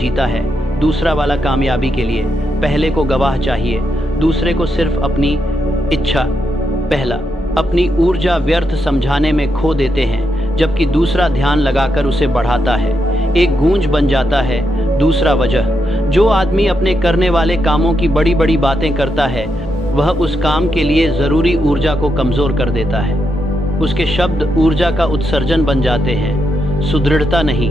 जीता है, दूसरा वाला कामयाबी के लिए, पहले को गवाह चाहिए, दूसरे को सिर्फ अपनी इच्छा। पहला अपनी ऊर्जा व्यर्थ समझाने में खो देते हैं, जबकि दूसरा ध्यान लगाकर उसे बढ़ाता है। एक गूंज बन जाता है। दूसरा वजह, जो आदमी अपने करने वाले कामों की बड़ी बड़ी बातें करता है, वह उस काम के लिए ज़रूरी ऊर्जा को कमज़ोर कर देता है। उसके शब्द ऊर्जा का उत्सर्जन बन जाते हैं, सुदृढ़ता नहीं।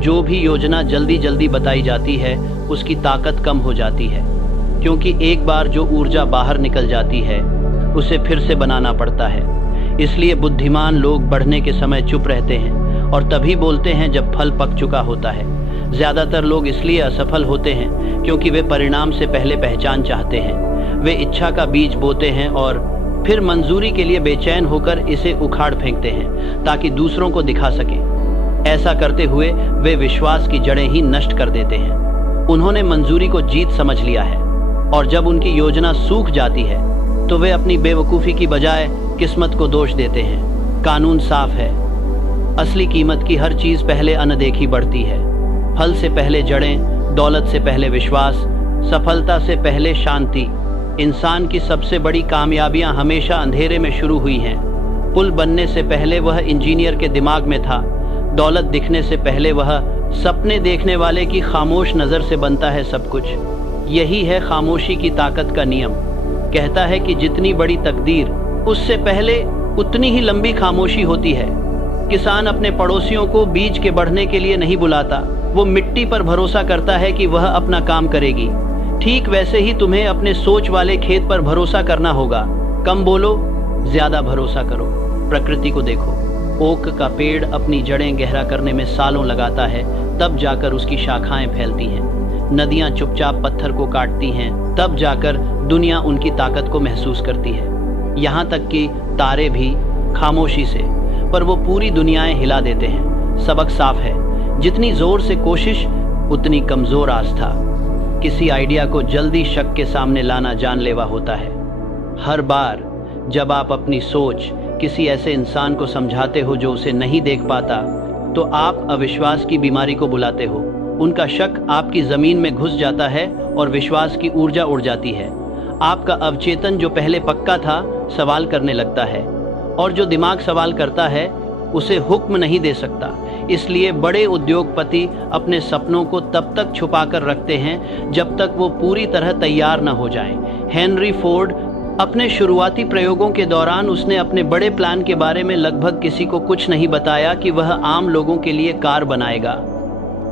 जो भी योजना जल्दी जल्दी बताई जाती है, उसकी ताकत कम हो जाती है, क्योंकि एक बार जो ऊर्जा बाहर निकल जाती है, उसे फिर से बनाना पड़ता है। इसलिए बुद्धिमान लोग बढ़ने के समय चुप रहते हैं और तभी बोलते हैं जब फल पक चुका होता है। ज़्यादातर लोग इसलिए असफल होते हैं क्योंकि वे परिणाम से पहले पहचान चाहते हैं। वे इच्छा का बीज बोते हैं और फिर मंजूरी के लिए बेचैन होकर इसे उखाड़ फेंकते हैं ताकि दूसरों को दिखा सकें। ऐसा करते हुए वे विश्वास की जड़ें ही नष्ट कर देते हैं। उन्होंने मंजूरी को जीत समझ लिया है और जब उनकी योजना सूख जाती है तो वे अपनी बेवकूफ़ी की बजाय किस्मत को दोष देते हैं। कानून साफ है, असली कीमत की हर चीज़ पहले अनदेखी बढ़ती है। फल से पहले जड़ें, दौलत से पहले विश्वास, सफलता से पहले शांति। इंसान की सबसे बड़ी कामयाबियां हमेशा अंधेरे में शुरू हुई हैं। पुल बनने से पहले वह इंजीनियर के दिमाग में था। दौलत दिखने से पहले वह सपने देखने वाले की खामोश नज़र से बनता है सब कुछ। यही है खामोशी की ताकत का नियम। कहता है कि जितनी बड़ी तकदीर, उससे पहले उतनी ही लंबी खामोशी होती है। किसान अपने पड़ोसियों को बीज के बढ़ने के लिए नहीं बुलाता, वो मिट्टी पर भरोसा करता है कि वह अपना काम करेगी। ठीक वैसे ही तुम्हें अपने सोच वाले खेत पर भरोसा करना होगा। कम बोलो, ज्यादा भरोसा करो। प्रकृति को देखो, ओक का पेड़ अपनी जड़ें गहरा करने में सालों लगाता है, तब जाकर उसकी शाखाएं फैलती हैं। नदियां चुपचाप पत्थर को काटती हैं, तब जाकर दुनिया उनकी ताकत को महसूस करती है। यहाँ तक कि तारे भी खामोशी से, पर वो पूरी दुनियाएं हिला देते हैं। सबक साफ है, जितनी जोर से कोशिश, उतनी कमजोर आस्था। किसी आइडिया को जल्दी शक के सामने लाना जानलेवा होता है। हर बार जब आप अपनी सोच किसी ऐसे इंसान को समझाते हो जो उसे नहीं देख पाता, तो आप अविश्वास की बीमारी को बुलाते हो। उनका शक आपकी जमीन में घुस जाता है और विश्वास की ऊर्जा उड़ जाती है। आपका अवचेतन जो पहले पक्का था, सवाल करने लगता है, और जो दिमाग सवाल करता है उसे हुक्म नहीं दे सकता। इसलिए बड़े उद्योगपति अपने सपनों को तब तक छुपा कर रखते हैं जब तक वो पूरी तरह तैयार न हो जाएं। हेनरी फोर्ड अपने शुरुआती प्रयोगों के दौरान उसने अपने बड़े प्लान के बारे में लगभग किसी को कुछ नहीं बताया कि वह आम लोगों के लिए कार बनाएगा।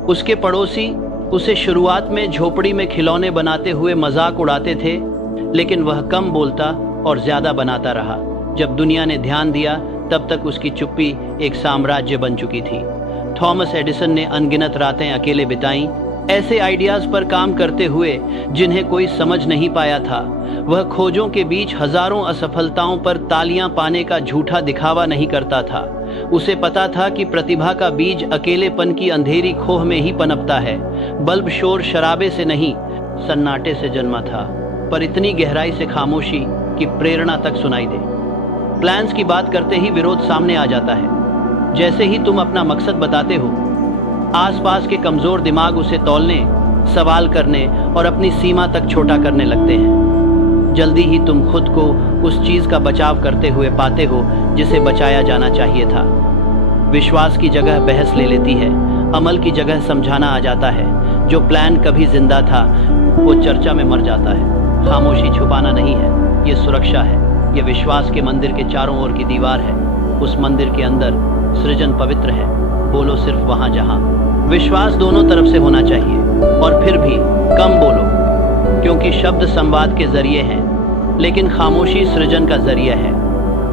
उसके पड़ोसी उसे शुरुआत में झोपड़ी में खिलौने बनाते हुए मजाक उड़ाते थे, लेकिन वह कम बोलता और ज्यादा बनाता रहा। जब दुनिया ने ध्यान दिया, तब तक उसकी चुप्पी एक साम्राज्य बन चुकी थी। थॉमस एडिसन ने अनगिनत रातें अकेले बिताईं, ऐसे आइडियाज पर काम करते हुए जिन्हें कोई समझ नहीं पाया था। वह खोजों के बीच हजारों असफलताओं पर तालियां पाने का झूठा दिखावा नहीं करता था। उसे पता था कि प्रतिभा का बीज अकेलेपन की अंधेरी खोह में ही पनपता है। बल्ब शोर शराबे से नहीं, सन्नाटे से जन्मा था, पर इतनी गहराई से खामोशी कि प्रेरणा तक सुनाई दे। प्लान्स की बात करते ही विरोध सामने आ जाता है। जैसे ही तुम अपना मकसद बताते हो, आसपास के कमजोर दिमाग उसे तौलने, सवाल करने और अपनी सीमा तक छोटा करने लगते हैं। जल्दी ही तुम खुद को उस चीज का बचाव करते हुए पाते हो जिसे बचाया जाना चाहिए था। विश्वास की जगह बहस ले लेती है, अमल की जगह समझाना आ जाता है। जो प्लान कभी जिंदा था, वो चर्चा में मर जाता है। खामोशी छुपाना नहीं है, ये सुरक्षा है। ये विश्वास के मंदिर के चारों ओर की दीवार है। उस मंदिर के अंदर सृजन पवित्र है। बोलो सिर्फ वहां जहां विश्वास दोनों तरफ से होना चाहिए, और फिर भी कम बोलो, क्योंकि शब्द संवाद के जरिए हैं, लेकिन खामोशी सृजन का जरिया है।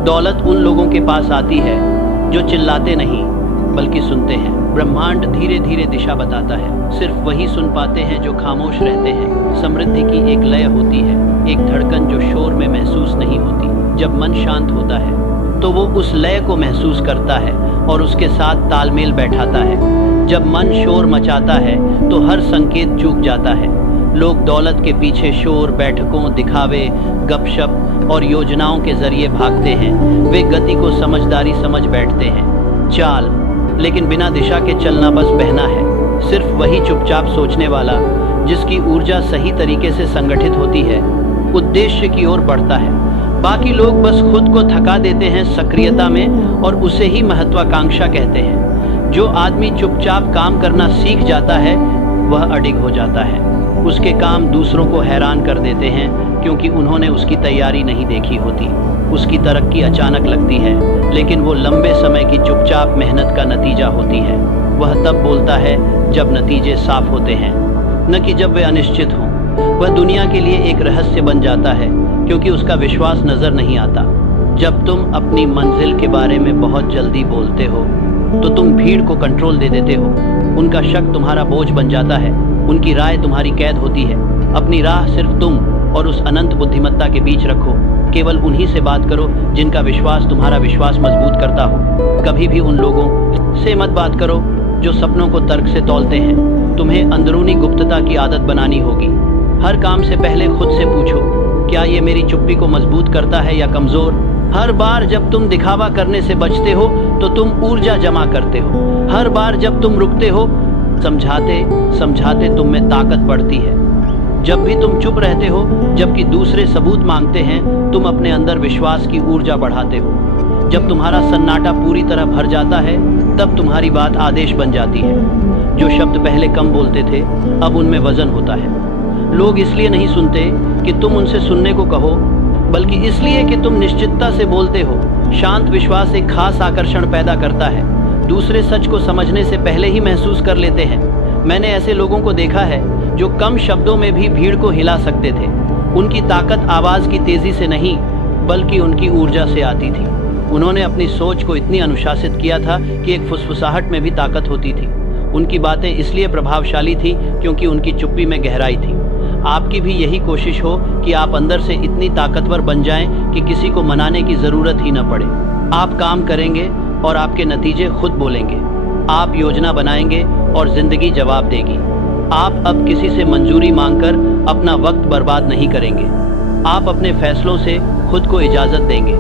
दौलत उन लोगों के पास आती है जो चिल्लाते नहीं बल्कि सुनते हैं। ब्रह्मांड धीरे धीरे दिशा बताता है, सिर्फ वही सुन पाते हैं जो खामोश रहते हैं। समृद्धि की एक लय होती है, एक धड़कन जो शोर में महसूस नहीं होती। जब मन शांत होता है तो वो उस लय को महसूस करता है और उसके साथ तालमेल बैठाता है। जब मन शोर मचाता है तो हर संकेत चूक जाता है। लोग दौलत के पीछे शोर, बैठकों, दिखावे, गपशप और योजनाओं के जरिए भागते हैं। वे गति को समझदारी समझ बैठते हैं, चाल, लेकिन बिना दिशा के चलना बस बहना है। सिर्फ वही चुपचाप सोचने वाला, जिसकी ऊर्जा सही तरीके से संगठित होती है, उद्देश्य की ओर बढ़ता है। बाकी लोग बस खुद को थका देते हैं सक्रियता में और उसे ही महत्वाकांक्षा कहते हैं। जो आदमी चुपचाप काम करना सीख जाता है वह अडिग हो जाता है। उसके काम दूसरों को हैरान कर देते हैं क्योंकि उन्होंने उसकी तैयारी नहीं देखी होती। उसकी तरक्की अचानक लगती है, लेकिन वो लंबे समय की चुपचाप मेहनत का नतीजा होती है। वह तब बोलता है जब नतीजे साफ होते हैं, न कि जब वे अनिश्चित हों। वह दुनिया के लिए एक रहस्य बन जाता है क्योंकि उसका विश्वास नजर नहीं आता। जब तुम अपनी मंजिल के बारे में बहुत जल्दी बोलते हो तो तुम भीड़ को कंट्रोल दे देते हो। उनका शक तुम्हारा बोझ बन जाता है, उनकी राय तुम्हारी कैद होती है। अपनी राह सिर्फ तुम और उस अनंत बुद्धिमत्ता के बीच रखो। केवल उन्हीं से बात करो जिनका विश्वास तुम्हारा विश्वास मजबूत करता हो। कभी भी उन लोगों से मत बात करो जो सपनों को तर्क से तौलते हैं। तुम्हें अंदरूनी गुप्तता की आदत बनानी होगी। हर काम से पहले खुद से पूछो, क्या ये मेरी चुप्पी को मजबूत करता है या कमजोर? हर बार जब तुम दिखावा करने से बचते हो तो तुम ऊर्जा जमा करते हो। हर बार जब तुम रुकते हो, समझाते समझाते तुम में ताकत बढ़ती है। जब भी तुम चुप रहते हो जबकि दूसरे सबूत मांगते हैं, तुम अपने अंदर विश्वास की ऊर्जा बढ़ाते हो। जब तुम्हारा सन्नाटा पूरी तरह भर जाता है, तब तुम्हारी बात आदेश बन जाती है। जो शब्द पहले कम बोलते थे, अब उनमें वजन होता है। लोग इसलिए नहीं सुनते कि तुम उनसे सुनने को कहो, बल्कि इसलिए कि तुम निश्चितता से बोलते हो। शांत विश्वास एक खास आकर्षण पैदा करता है। दूसरे सच को समझने से पहले ही महसूस कर लेते हैं। मैंने ऐसे लोगों को देखा है जो कम शब्दों में भी भीड़ को हिला सकते थे। उनकी ताकत आवाज की तेजी से नहीं, बल्कि उनकी ऊर्जा से आती थी। उन्होंने अपनी सोच को इतनी अनुशासित किया था कि एक फुसफुसाहट में भी ताकत होती थी। उनकी बातें इसलिए प्रभावशाली थी क्योंकि उनकी चुप्पी में गहराई थी। आपकी भी यही कोशिश हो कि आप अंदर से इतनी ताकतवर बन जाएं कि किसी को मनाने की जरूरत ही न पड़े। आप काम करेंगे और आपके नतीजे खुद बोलेंगे। आप योजना बनाएंगे और जिंदगी जवाब देगी। आप अब किसी से मंजूरी मांगकर अपना वक्त बर्बाद नहीं करेंगे। आप अपने फैसलों से खुद को इजाजत देंगे।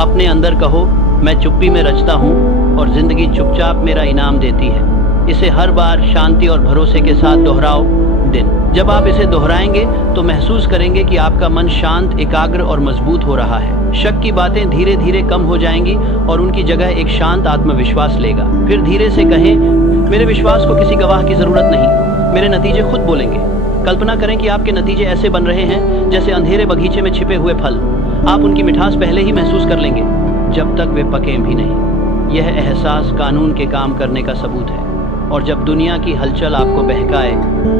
अपने अंदर कहो, मैं चुप्पी में रचता हूँ और जिंदगी चुपचाप मेरा इनाम देती है। इसे हर बार शांति और भरोसे के साथ दोहराओ दिन। जब आप इसे दोहराएंगे तो महसूस करेंगे कि आपका मन शांत, एकाग्र और मजबूत हो रहा है। शक की बातें धीरे धीरे कम हो जाएंगी और उनकी जगह एक शांत आत्मविश्वास लेगा। फिर धीरे से कहें, मेरे विश्वास को किसी गवाह की जरूरत नहीं, मेरे नतीजे खुद बोलेंगे। कल्पना करें कि आपके नतीजे ऐसे बन रहे हैं जैसे अंधेरे बगीचे में छिपे हुए फल। आप उनकी मिठास पहले ही महसूस कर लेंगे, जब तक वे पके भी नहीं। यह एहसास कानून के काम करने का सबूत है। और जब दुनिया की हलचल आपको बहकाए,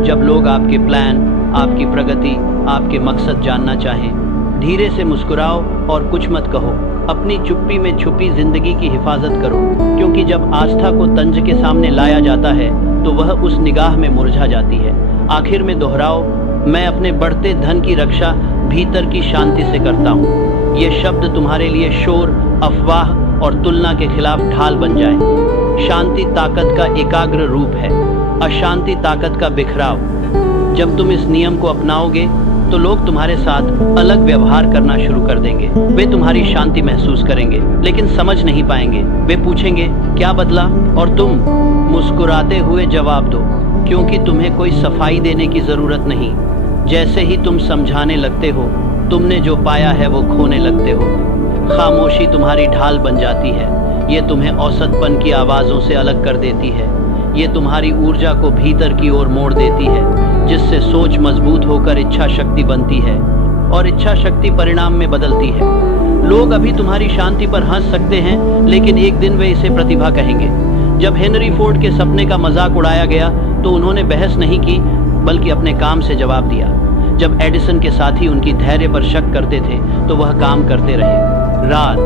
जब लोग आपके प्लान, आपकी प्रगति, आपके मकसद जानना चाहें, धीरे से मुस्कुराओ और कुछ मत कहो। अपनी चुप्पी में छुपी जिंदगी की हिफाजत करो, क्योंकि जब आस्था को तंज के सामने लाया जाता है तो वह उस निगाह में मुरझा जाती है। आखिर में दोहराओ, मैं अपने बढ़ते धन की रक्षा भीतर की शांति से करता हूँ। ये शब्द तुम्हारे लिए शोर, अफवाह और तुलना के खिलाफ ढाल बन जाए। शांति ताकत का एकाग्र रूप है, अशांति ताकत का बिखराव। जब तुम इस नियम को अपनाओगे तो लोग तुम्हारे साथ अलग व्यवहार करना शुरू कर देंगे। वे तुम्हारी शांति महसूस करेंगे लेकिन समझ नहीं पाएंगे। वे पूछेंगे, क्या बदला? और तुम मुस्कुराते हुए जवाब दो, क्योंकि तुम्हें कोई सफाई देने की जरूरत नहीं। जैसे ही तुम समझाने लगते हो, तुमने जो पाया है वो खोने लगते हो। खामोशी तुम्हारी ढाल बन जाती है। ये तुम्हें औसतपन की आवाज़ों से अलग कर देती है। ये तुम्हारी ऊर्जा को भीतर की ओर मोड़ देती है, जिससे सोच मजबूत होकर इच्छा शक्ति बनती है और इच्छा शक्ति परिणाम में बदलती है। लोग अभी तुम्हारी शांति पर हंस सकते हैं, लेकिन एक दिन वे इसे प्रतिभा कहेंगे। जब हेनरी फोर्ड के सपने का मजाक उड़ाया गया तो उन्होंने बहस नहीं की, बल्कि अपने काम से जवाब दिया। जब एडिसन के साथी उनकी धैर्य पर शक करते थे तो वह काम करते रहे। रात,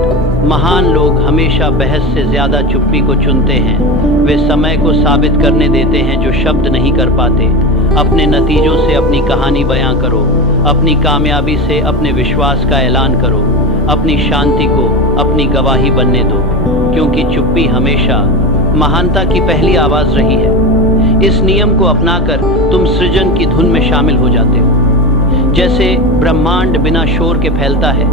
महान लोग हमेशा बहस से ज्यादा चुप्पी को चुनते हैं। वे समय को साबित करने देते हैं जो शब्द नहीं कर पाते। अपने नतीजों से अपनी कहानी बयां करो। अपनी कामयाबी से अपने विश्वास का ऐलान करो। अपनी शांति को अपनी गवाही बनने दो, क्योंकि चुप्पी हमेशा महानता की पहली आवाज रही है। इस नियम को अपनाकर तुम सृजन की धुन में शामिल हो जाते हो। जैसे ब्रह्मांड बिना शोर के फैलता है,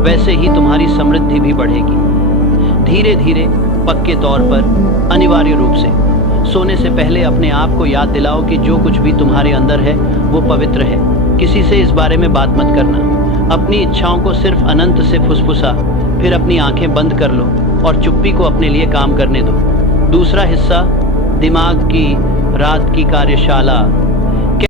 वैसे ही तुम्हारी समृद्धि भी बढ़ेगी। धीरे धीरे, पक्के तौर पर, अनिवार्य रूप से। सोने से पहले अपने आप को याद दिलाओ कि जो कुछ भी तुम्हारे अंदर है वो पवित्र है। किसी से इस बारे में बात मत करना। अपनी इच्छाओं को सिर्फ अनंत से फुसफुसा, फिर अपनी आंखें बंद कर लो और चुप्पी को अपने लिए काम करने दो। दूसरा हिस्सा, दिमाग की रात की कार्यशाला।